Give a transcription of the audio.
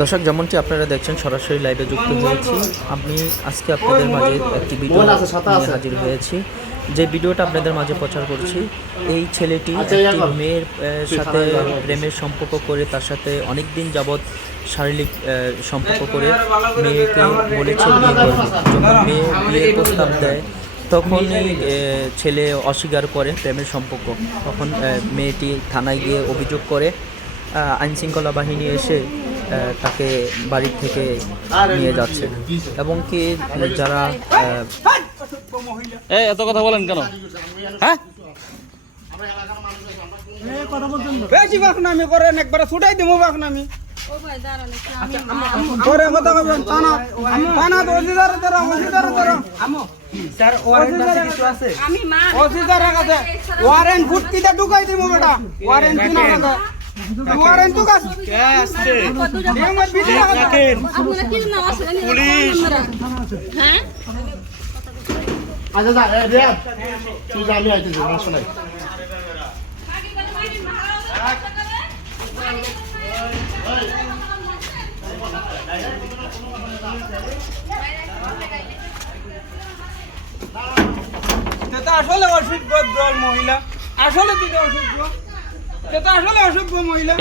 দর্শক, যেমনটি আপনারা দেখছেন সরাসরি লাইভে যুক্ত হয়েছি। আমি আজকে আপনাদের মাঝে একটি ভিডিও নিয়ে হাজির হয়েছি। যে ভিডিওটা আপনাদের মাঝে প্রচার করছি, এই ছেলেটি একটি মেয়ের সাথে প্রেমের সম্পর্ক করে তার সাথে অনেক দিন যাবৎ শারীরিক সম্পর্ক করে মেয়েকে বলেছে বিয়ে করবে। যখন মেয়ে বিয়ের প্রস্তাব দেয় তখনই ছেলে অস্বীকার করে প্রেমের সম্পর্ক। তখন মেয়েটি থানায় গিয়ে অভিযোগ করে। আইনশৃঙ্খলা বাহিনী এসে তাকে বাড়ি থেকে নিয়ে যাচ্ছে এবং কি যারা এত কথা বলেন কেন? হ্যাঁ, বেশি বাকনামি করেন, একবার ছুটাই দিব বাকনামি করে কথা বলবেন। থানা থানা অধিকার ধরো, অধিকার ধরো। স্যার ওয়ারেন্ট আছে, কিছু আছে? অধিকার আছে, ওয়ারেন্ট ফুটকিতে ঢুকাই দিব বেটা। ওয়ারেন্ট কিনা কথা ওয়ারেন্ট তো কাজ আসছে নিয়মের ভিতরে দেখেন আপনারা কি নাম আছে পুলিশ। হ্যাঁ আচ্ছা যা রে তুই যা, আমি আইতেছি সমস্যা নাই। এটা আসলে অসভ্য দল মহিলা, আসলে তুই অসভ্য, এটা আসলে অসভ্য মহিলা।